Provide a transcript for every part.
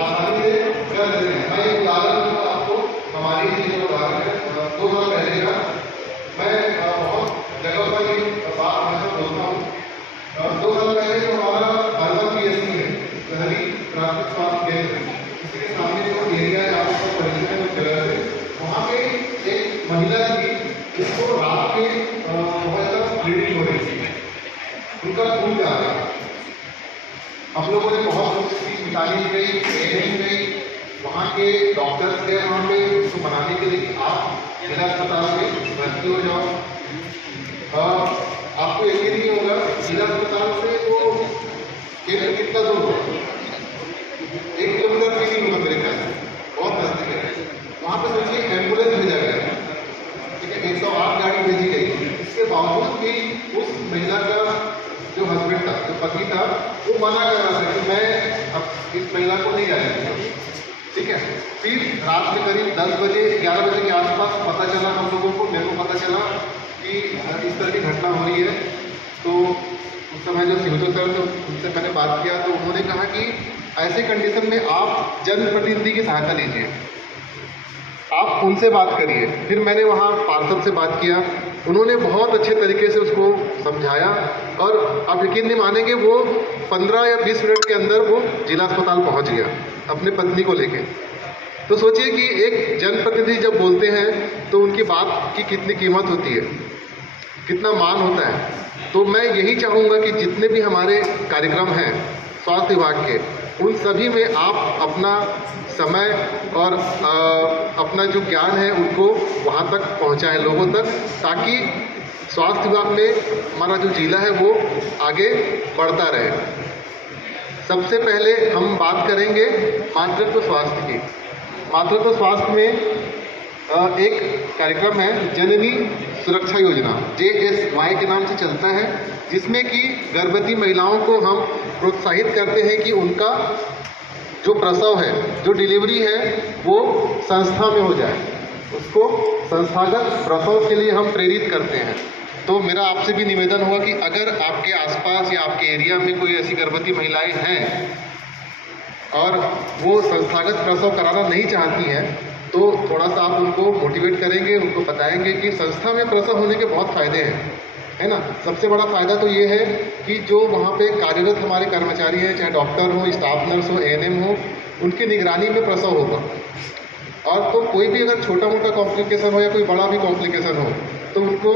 आसानी से कर देते हैं। मैं एक उदाहरण दूंगा आपको, हमारी ही जो उदाहरण है 2 साल पहले का। मैं बहुत जगह पर ये बात हमेशा बोलता हूँ। 2 साल पहले जो हमारा अर्बन PSC है, शहरी प्राथमिक स्वास्थ्य केंद्र, इसके सामने जो एरिया है आपको परिचित है उस जगह से, वहाँ पे एक महिला थी जिसको रात के बहुत ज़्यादा ब्लीडिंग हो रही थी, उनका खून जा रहा था। हम लोगों ने बहुत कोशिश की, मिताली गई, ट्रेनिंग गई, वहाँ के डॉक्टर्स गए वहाँ पे उसको बनाने के लिए कि आप जिला अस्पताल में भर्ती हो जाओ। आपको यकीन नहीं होगा, जिला अस्पताल से वो केंद्र कितना दूर हो, 1 किलोमीटर भी नहीं होगा मेरे ख्याल से, बहुत नजदीक है। वहाँ पे सोचिए एम्बुलेंस भेजा गया, ठीक है, 108 गाड़ी भेजी गई। इसके बावजूद भी उस महिला का जो हस्बैंड था, जो पति था, वो मना कर रहा था कि मैं अब इस महिला को नहीं जाने दूंगा, ठीक है। फिर रात में करीब 10 बजे 11 बजे के आसपास पता चला हम लोगों को, मेरे को पता चला कि इस तरह की घटना हो रही है। तो उस समय जो सिवतो सर थे उनसे मैंने बात किया, तो उन्होंने कहा कि ऐसे कंडीशन में आप जनप्रतिनिधि की सहायता लीजिए, आप उनसे बात करिए। फिर मैंने वहाँ पार्षद से बात किया, उन्होंने बहुत अच्छे तरीके से उसको समझाया और आप यकीन नहीं मानेंगे, वो 15 या 20 मिनट के अंदर वो जिला अस्पताल पहुँच गया अपने पत्नी को लेके। तो सोचिए कि एक जनप्रतिनिधि जब बोलते हैं तो उनकी बात की कितनी कीमत होती है, कितना मान होता है। तो मैं यही चाहूँगा कि जितने भी हमारे कार्यक्रम हैं स्वास्थ्य विभाग के, उन सभी में आप अपना समय और अपना जो ज्ञान है उनको वहाँ तक पहुँचाएं लोगों तक, ताकि स्वास्थ्य विभाग में हमारा जो जिला है वो आगे बढ़ता रहे। सबसे पहले हम बात करेंगे मातृत्व स्वास्थ्य की। मातृत्व स्वास्थ्य में एक कार्यक्रम है जननी सुरक्षा योजना, JSY के नाम से चलता है, जिसमें कि गर्भवती महिलाओं को हम प्रोत्साहित करते हैं कि उनका जो प्रसव है, जो डिलीवरी है, वो संस्था में हो जाए। उसको संस्थागत प्रसव के लिए हम प्रेरित करते हैं। तो मेरा आपसे भी निवेदन होगा कि अगर आपके आसपास या आपके एरिया में कोई ऐसी गर्भवती महिलाएं हैं और वो संस्थागत प्रसव कराना नहीं चाहती हैं, तो थोड़ा सा आप उनको मोटिवेट करेंगे, उनको बताएंगे कि संस्था में प्रसव होने के बहुत फ़ायदे हैं, है ना। सबसे बड़ा फ़ायदा तो ये है कि जो वहाँ पे कार्यरत हमारे कर्मचारी हैं, चाहे डॉक्टर हो, स्टाफ नर्स हो, ANM हो, उनकी निगरानी में प्रसव होगा। और तो कोई भी अगर छोटा मोटा कॉम्प्लिकेशन हो या कोई बड़ा भी कॉम्प्लिकेशन हो, तो उनको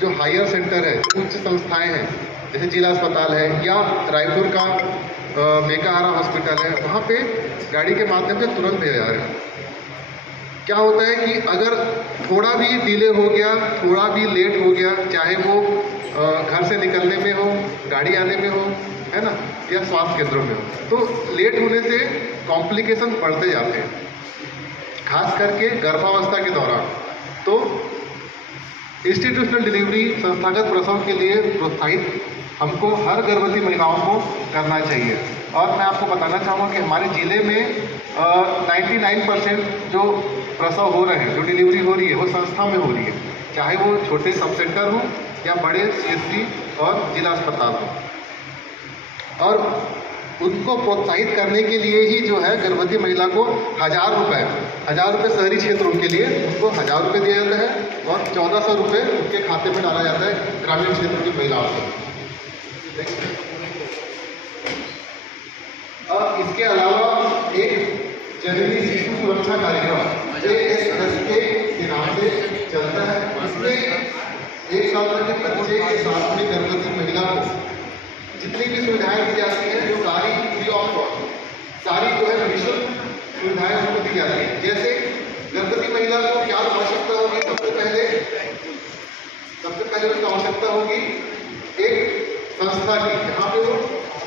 जो हायर सेंटर है, उच्च संस्थाएँ हैं, जैसे जिला अस्पताल है या रायपुर का मेकाहारा हॉस्पिटल है, वहाँ पे गाड़ी के माध्यम से तुरंत भेजा जा रहा है। क्या होता है कि अगर थोड़ा भी डिले हो गया, थोड़ा भी लेट हो गया, चाहे वो घर से निकलने में हो, गाड़ी आने में हो, है ना, या स्वास्थ्य केंद्रों में हो, तो लेट होने से कॉम्प्लिकेशन बढ़ते जाते हैं, खास करके गर्भावस्था के दौरान। तो इंस्टीट्यूशनल डिलीवरी, संस्थागत प्रसव के लिए प्रोत्साहित हमको हर गर्भवती महिलाओं को करना चाहिए। और मैं आपको बताना चाहूँगा कि हमारे ज़िले में 99% जो प्रसव हो रहे हैं, जो डिलीवरी हो रही है, वो संस्था में हो रही है, चाहे वो छोटे सब सेंटर हो या बड़े CSC और जिला अस्पताल हो। और उनको प्रोत्साहित करने के लिए ही जो है गर्भवती महिला को 1000 रुपये शहरी क्षेत्रों के लिए उनको 1000 रुपये दिया जाता है और 1400 रुपये उनके खाते में डाला जाता है ग्रामीण क्षेत्र की महिलाओं को। इसके अलावा एक जननी शिशु सुरक्षा कार्यक्रम JSSK के नाम से चलता है। इसमें 1 साल तक के बच्चे के साथ में गर्भवती महिला को जितनी भी सुविधाएं दी जाती हैं, जो सारी फ्री ऑफ कॉस्ट, सारी जो है निःशुल्क सुविधाएं उनको दी जाती हैं। जैसे गर्भवती महिला को क्या आवश्यकता होगी, सबसे पहले उसकी आवश्यकता होगी एक संस्था की, जहाँ पे वो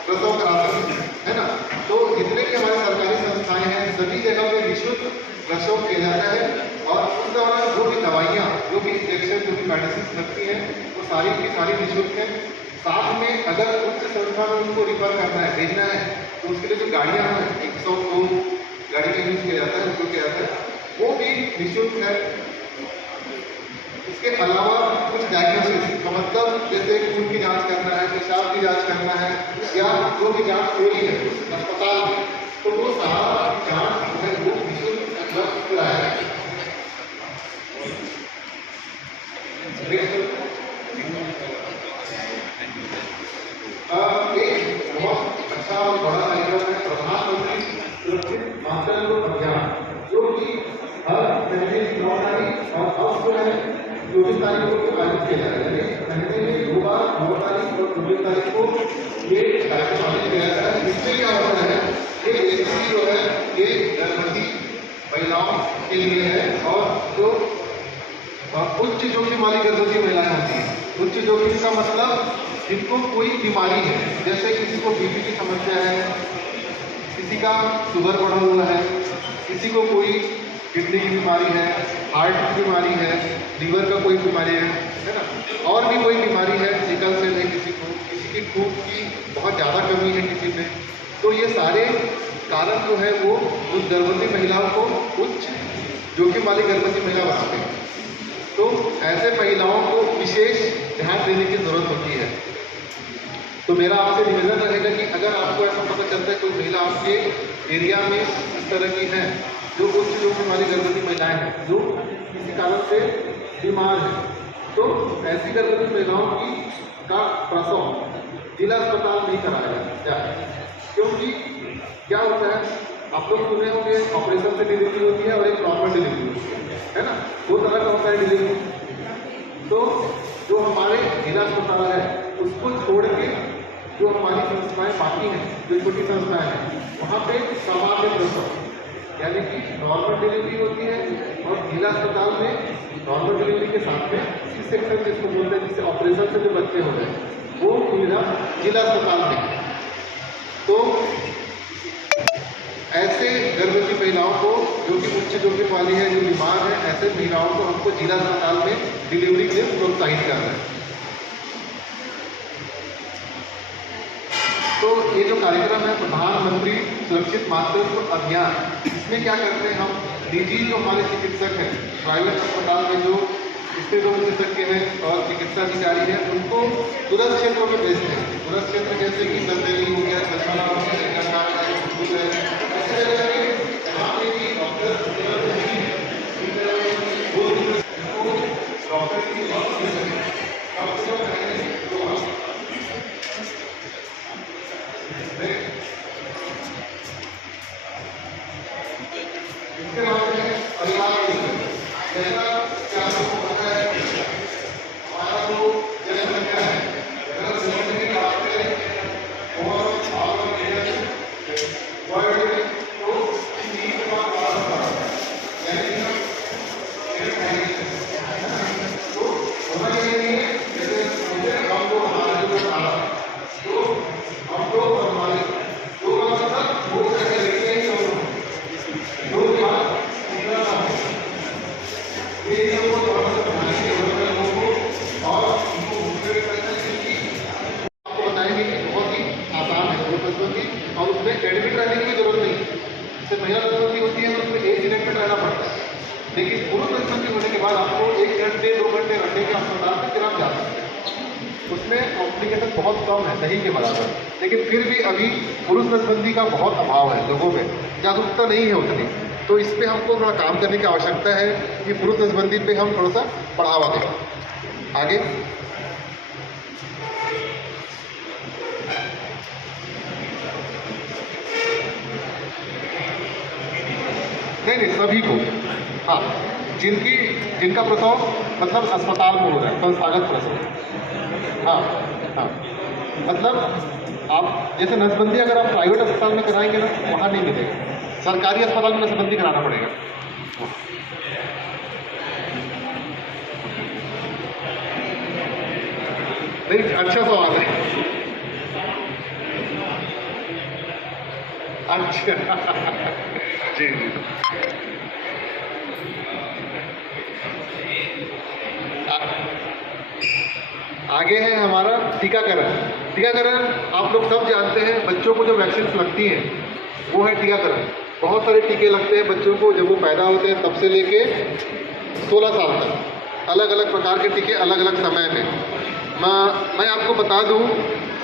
प्रसव करा सकते हैं, है ना। तो जितने भी हमारे सरकारी संस्थाएं हैं, सभी जगह पे निःशुल्क प्रसव किया जाता है। और उस दौरान जो भी दवाइयाँ, जो भी इंजेक्शन, जो भी मेडिसिन लगती हैं, वो सारी की सारी निःशुल्क हैं। साथ में अगर उच्च संस्था में उनको रिफर करना है, भेजना है, तो उसके लिए जो गाड़ियाँ हैं, 102 गाड़ी का यूज़ किया जाता है, उपयोग किया जाता है, वो भी निःशुल्क है। इसके अलावा कुछ डायग्नोसिस का मतलब जैसे खून की जांच करना है, पेशाब की जांच करना है, या जो भी जांच हो रही है अस्पताल में, तो वो सारा इसमें क्या होता है, ये बेसिकली जो है ये गर्भवती महिलाओं के लिए है और जो उच्च जोखिम वाली गर्भवती महिलाएं होती हैं। उच्च जोखिम का मतलब जिनको कोई बीमारी है, जैसे किसी को बीपी की समस्या है, किसी का शुगर बढ़ा हुआ है, किसी को कोई किडनी की बीमारी है, हार्ट की बीमारी है, लीवर का कोई बीमारी है ना, और भी कोई बीमारी है, सिकल सेल है किसी को, किसी की खून की बहुत ज़्यादा कमी है किसी में, तो ये सारे कारण जो है वो उस गर्भवती महिलाओं को उच्च जोखिम वाली गर्भवती महिला बनाते हैं। तो ऐसे महिलाओं को विशेष ध्यान देने की जरूरत होती है। तो मेरा आपसे निवेदन रहेगा कि अगर आपको ऐसा पता चलता है कोई महिला आपके एरिया में इस तरह की है जो उच्च जोखिम वाली गर्भवती महिलाएं हैं, जो किसी कारण से बीमार है, तो ऐसी गर्भवती महिलाओं की का प्रसव जिला अस्पताल नहीं कराया जाए। क्योंकि क्या होता है, आप लोग सुने होंगे ऑपरेशन से डिलीवरी होती है और एक नॉर्मल डिलीवरी होती है ना, दो तरह का होता है डिलीवरी। तो जो हमारे जिला अस्पताल है उसको छोड़ के जो हमारी संस्थाएं बाकी हैं, जो छोटी संस्थाएं हैं, वहाँ पे सामान्य प्रसव यानी कि नॉर्मल डिलीवरी होती है और जिला अस्पताल में नॉर्मल डिलीवरी के साथ में सी सेक्शन जिसको बोलते हैं, जिससे ऑपरेशन से जो बच्चे हो रहे हैं, वो सुविधा जिला अस्पताल में। तो ऐसे गर्भवती महिलाओं को जो कि उच्च जोखिम वाली है, जो बीमार है, ऐसे महिलाओं को हमको जिला अस्पताल में डिलीवरी के लिए प्रोत्साहित करना है। तो ये जो कार्यक्रम है प्रधानमंत्री सुरक्षित मातृत्व अभियान, इसमें क्या करते हैं हम, निजी जो हमारे चिकित्सक हैं प्राइवेट अस्पताल में जो इसमें जो विशेषज्ञ हैं और चिकित्सा अधिकारी हैं, उनको दूरस्थ क्षेत्रों में भेजते हैं। दूरस्थ क्षेत्र जैसे कि नंदेली हो गया, दशहरा हो गया, ऐसे जगह पे जहाँ पे भी डॉक्टर की बात मिल सके, कम से कम करेंगे तो इसके बाद में परिवार जैसा क्या होता है, हमारा जो जनसंख्या है, अगर जनसंख्या की बात करें और वर्ल्ड में तो 3 बार यानी तो होना चाहिए। जैसे हम लोग हमारे जो खाना तो हम लोग हमारे दो मतलब वो करके लेके ही दो बात इतना ये लोगों को थोड़ा सा बनाने की जरूरत है लोगों को, और उनको मोटिवेट करना है कि आपको बताएंगे कि बहुत ही आसान है वो प्रस्तुति, और उसमें एडमिट रहने की भी जरूरत नहीं है। जैसे महिला प्रस्तुति होती है तो उसमें एक मिनट में रहना पड़ता है, लेकिन पुरुष प्रस्तुति होने के बाद आपको 1 घंटे 2 घंटे रखने के अस्पताल में फिर आप जा सकते हैं। उसमें कॉम्प्लिकेशन बहुत कम है, नहीं के बराबर, लेकिन फिर भी अभी पुरुष नसबंदी का बहुत अभाव है, लोगों में जागरूकता नहीं है उतनी। तो इस पर हमको थोड़ा काम करने की आवश्यकता है कि पुरुष नसबंदी पे हम थोड़ा सा बढ़ावा दें। आगे नहीं सभी को, हाँ, जिनका प्रसव मतलब अस्पताल में हो रहा है, संस्थागत प्रसव, हाँ हाँ, मतलब आप जैसे नसबंदी अगर आप प्राइवेट अस्पताल में कराएंगे ना, वहाँ नहीं मिलेगा, सरकारी अस्पताल में नसबंदी कराना पड़ेगा। नहीं, अच्छा सवाल है। अच्छा जी जी, आगे है हमारा टीकाकरण। टीकाकरण आप लोग सब जानते हैं, बच्चों को जो वैक्सीन लगती हैं वो है टीकाकरण। बहुत सारे टीके लगते हैं बच्चों को जब वो पैदा होते हैं तब से लेके 16 साल तक, अलग अलग प्रकार के टीके अलग अलग समय में। मैं आपको बता दूं,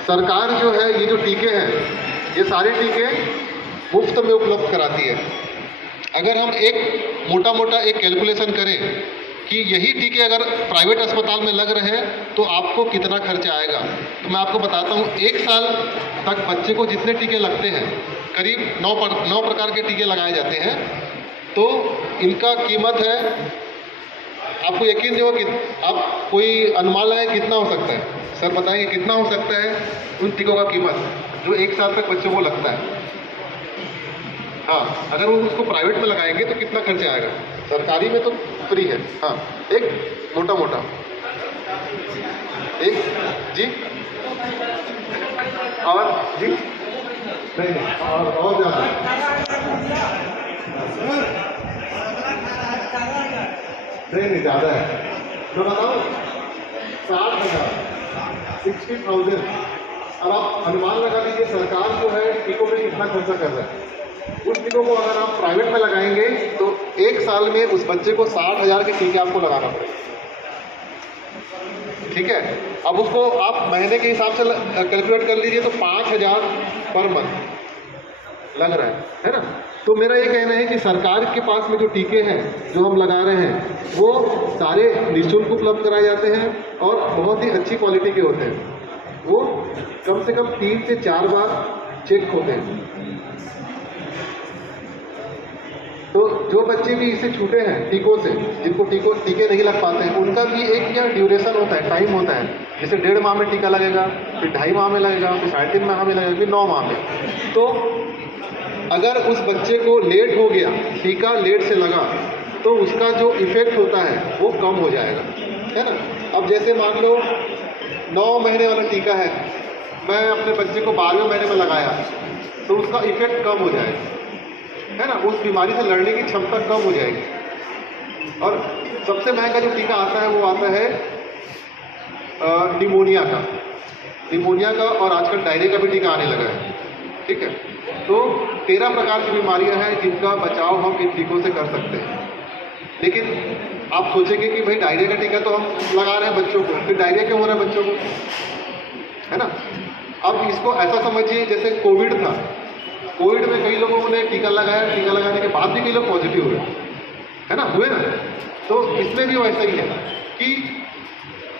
सरकार जो है ये जो टीके हैं, ये सारे टीके मुफ्त में उपलब्ध कराती है। अगर हम एक मोटा एक कैलकुलेशन करें कि यही टीके अगर प्राइवेट अस्पताल में लग रहे हैं तो आपको कितना खर्चा आएगा, तो मैं आपको बताता हूँ। 1 साल तक बच्चे को जितने टीके लगते हैं, करीब 9 प्रकार के टीके लगाए जाते हैं, तो इनका कीमत है, आपको यकीन नहीं होगा कि आप कोई अनुमान लगाए कितना हो सकता है? सर बताएंगे कितना हो सकता है उन टीकों का कीमत? जो 1 साल तक बच्चों को लगता है। हाँ, अगर वो उसको प्राइवेट में लगाएंगे तो कितना खर्चा आएगा? सरकारी में तो फ्री है। हाँ, एक मोटा मोटा एक जी और जी नहीं और ज़्यादा नहीं ज़्यादा है तो बताओ 60,000 60,000। अब आप अनुमान लगा लीजिए सरकार जो है टीकों में कितना खर्चा कर रहा है। उस टीकों को अगर आप प्राइवेट में लगाएंगे तो 1 साल में उस बच्चे को 60,000 के टीके आपको लगाना पड़ेगा। ठीक है, अब उसको आप महीने के हिसाब से कैलकुलेट कर लीजिए तो 5,000 पर मंथ लग रहा है ना। तो मेरा ये कहना है कि सरकार के पास में जो टीके हैं जो हम लगा रहे हैं वो सारे निःशुल्क उपलब्ध कराए जाते हैं और बहुत ही अच्छी क्वालिटी के होते हैं। वो कम से कम 3 से 4 बार चेक होते हैं। तो जो बच्चे भी इससे छूटे हैं टीकों से, जिनको टीके नहीं लग पाते हैं, उनका भी एक क्या ड्यूरेशन होता है, टाइम होता है। जैसे 1.5 माह में टीका लगेगा, फिर 2.5 माह में लगेगा, फिर 3.5 माह में लगेगा, फिर 9 माह में। तो अगर उस बच्चे को लेट हो गया, टीका लेट से लगा, तो उसका जो इफेक्ट होता है वो कम हो जाएगा, है ना। अब जैसे मान लो 9 महीने वाला टीका है, मैं अपने बच्चे को 12वें महीने में लगाया तो उसका इफेक्ट कम हो जाएगा, है ना। उस बीमारी से लड़ने की क्षमता कम हो जाएगी। और सबसे महंगा जो टीका आता है वो आता है निमोनिया का और आजकल डायरिया का भी टीका आने लगा है। ठीक है, तो 13 प्रकार की बीमारियां हैं जिनका बचाव हम इन टीकों से कर सकते हैं। लेकिन आप सोचेंगे कि भाई डायरिया का टीका तो हम लगा रहे हैं बच्चों को, फिर डायरिया क्यों हो रहा है बच्चों को, है ना। अब इसको ऐसा समझिए जैसे कोविड था, कोविड में कई लोगों ने टीका लगाया, टीका लगाने के बाद भी कई लोग पॉजिटिव हुए, है ना, हुए ना। तो इसमें भी वैसा ही है कि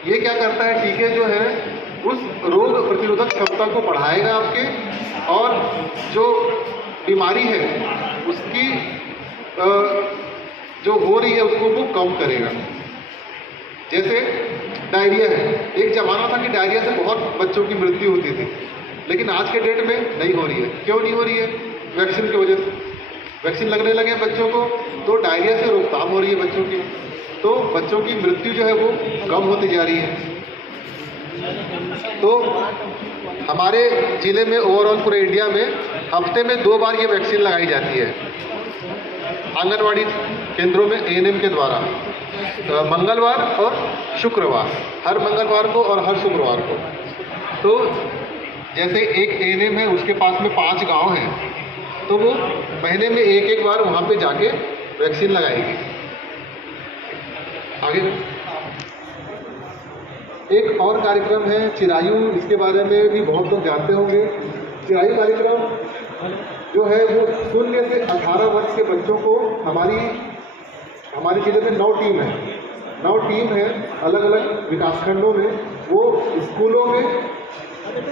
ये क्या करता है, टीके जो है उस रोग प्रतिरोधक क्षमता को बढ़ाएगा आपके, और जो बीमारी है उसकी जो हो रही है उसको वो कम करेगा। जैसे डायरिया है, एक जमाना था कि डायरिया से बहुत बच्चों की मृत्यु होती थी, लेकिन आज के डेट में नहीं हो रही है। क्यों नहीं हो रही है? वैक्सीन की वजह से। वैक्सीन लगने लगे बच्चों को तो डायरिया से रोकथाम हो रही है बच्चों की, तो बच्चों की मृत्यु जो है वो कम होती जा रही है। तो हमारे ज़िले में ओवरऑल पूरे इंडिया में हफ्ते में 2 बार ये वैक्सीन लगाई जाती है आंगनवाड़ी केंद्रों में एएनएम के द्वारा, मंगलवार और शुक्रवार, हर मंगलवार को और हर शुक्रवार को। तो जैसे एक एएनएम है उसके पास में 5 गांव हैं, तो वो महीने में एक बार वहाँ पे जाके वैक्सीन लगाएगी। आगे एक और कार्यक्रम है चिरायु, इसके बारे में भी बहुत लोग जानते होंगे। चिरायु कार्यक्रम जो है वो 0 से 18 वर्ष के बच्चों को हमारे जिले में 9 टीम है, 9 टीम है अलग अलग विकासखंडों में। वो स्कूलों में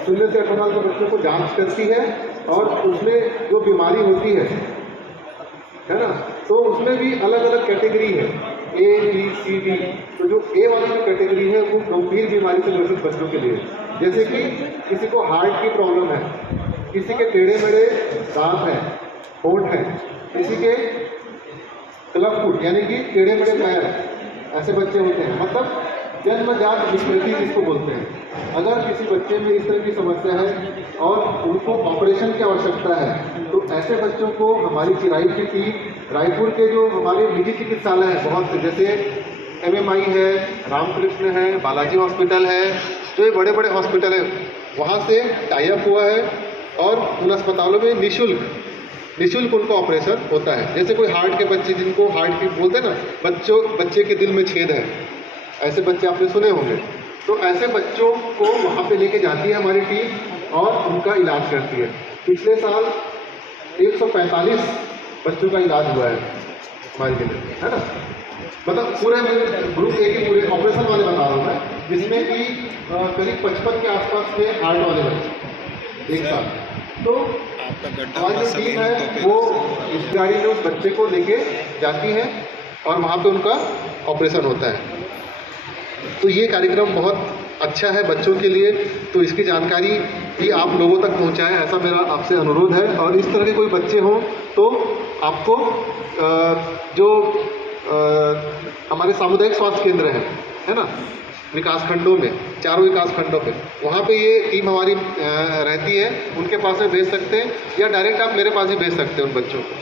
0 से 18 के बच्चों को जांच करती है और उसमें जो बीमारी होती है ना, तो उसमें भी अलग अलग कैटेगरी है, A, B, C, D। तो जो A वाली जो कैटेगरी है वो गंभीर बीमारी से ग्रसित बच्चों के लिए, जैसे कि किसी को हार्ट की प्रॉब्लम है, किसी के टेढ़े मेढ़े दांत हैं, होंठ हैं, किसी के क्लब फुट यानी कि टेढ़े मेढ़े पैर, ऐसे बच्चे होते हैं। मतलब जन्मजात विकृति जिसको बोलते हैं। अगर किसी बच्चे में इस तरह की समस्या है और उनको ऑपरेशन की आवश्यकता है, तो ऐसे बच्चों को हमारी चिरायु की टीम, रायपुर के जो हमारे निजी चिकित्सालय हैं बहुत से, जैसे MMI है, रामकृष्ण है, बालाजी हॉस्पिटल है, जो ये बड़े बड़े हॉस्पिटल है, वहाँ से टाई अप हुआ है और उन अस्पतालों में निःशुल्क उनका ऑपरेशन होता है। जैसे कोई हार्ट के बच्चे, जिनको हार्ट की बोलते हैं ना, बच्चे के दिल में छेद है, ऐसे बच्चे आपने सुने होंगे, तो ऐसे बच्चों को वहाँ पे लेके जाती है हमारी टीम और उनका इलाज करती है। पिछले साल 145 बच्चों का इलाज हुआ है हमारे जिले में, है ना। मतलब पूरे ग्रुप ए के पूरे ऑपरेशन वाले बता रहा हूँ मैं, जिसमें कि करीब 55 के आसपास थे हार्ट वाले बच्चे एक साल। तो हमारी जो टीम है वो इस गाड़ी में उस बच्चे को लेके जाती है और वहाँ पे उनका ऑपरेशन होता है। तो ये कार्यक्रम बहुत अच्छा है बच्चों के लिए, तो इसकी जानकारी भी आप लोगों तक पहुंचाएं, ऐसा मेरा आपसे अनुरोध है। और इस तरह के कोई बच्चे हों तो आपको जो हमारे सामुदायिक स्वास्थ्य केंद्र है ना, विकासखंडों में, 4 विकासखंडों पे, वहाँ पे ये टीम हमारी रहती है, उनके पास में भेज सकते हैं, या डायरेक्ट आप मेरे पास ही भेज सकते हैं उन बच्चों को।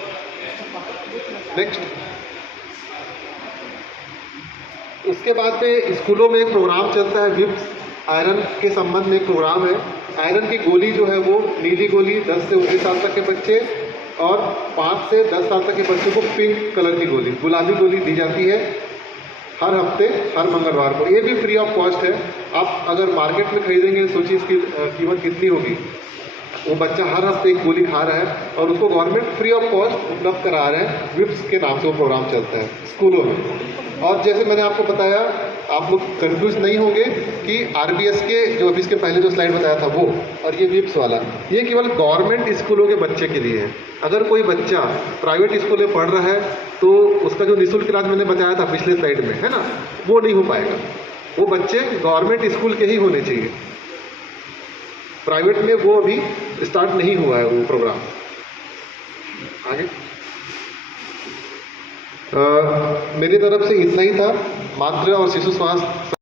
नेक्स्ट, उसके बाद में स्कूलों में एक प्रोग्राम चलता है विप्स, आयरन के संबंध में एक प्रोग्राम है। आयरन की गोली जो है वो नीली गोली 10 से 19 साल तक के बच्चे, और 5 से 10 साल तक के बच्चों को पिंक कलर की गोली, गुलाबी गोली दी जाती है हर हफ्ते, हर मंगलवार को। ये भी फ्री ऑफ कॉस्ट है। आप अगर मार्केट में खरीदेंगे, सोचिए इसकी कीमत कितनी होगी। वो बच्चा हर हफ्ते एक गोली खा रहा है और उसको गवर्नमेंट फ्री ऑफ कॉस्ट उपलब्ध करा रहे हैं। विप्स के नाम से वो प्रोग्राम चलता है स्कूलों में। और जैसे मैंने आपको बताया, आप लोग कंफ्यूज नहीं होंगे कि आरबीएस के जो अभी इसके पहले जो स्लाइड बताया था वो, और ये विप्स वाला, ये केवल गवर्नमेंट स्कूलों के बच्चे के लिए है। अगर कोई बच्चा प्राइवेट स्कूल में पढ़ रहा है तो उसका जो निःशुल्क इलाज मैंने बताया था पिछले स्लाइड में, है ना, वो नहीं हो पाएगा। वो बच्चे गवर्नमेंट स्कूल के ही होने चाहिए। प्राइवेट में वो अभी स्टार्ट नहीं हुआ है वो प्रोग्राम। आगे मेरी तरफ से इतना ही था। मातृ और शिशु स्वास्थ्य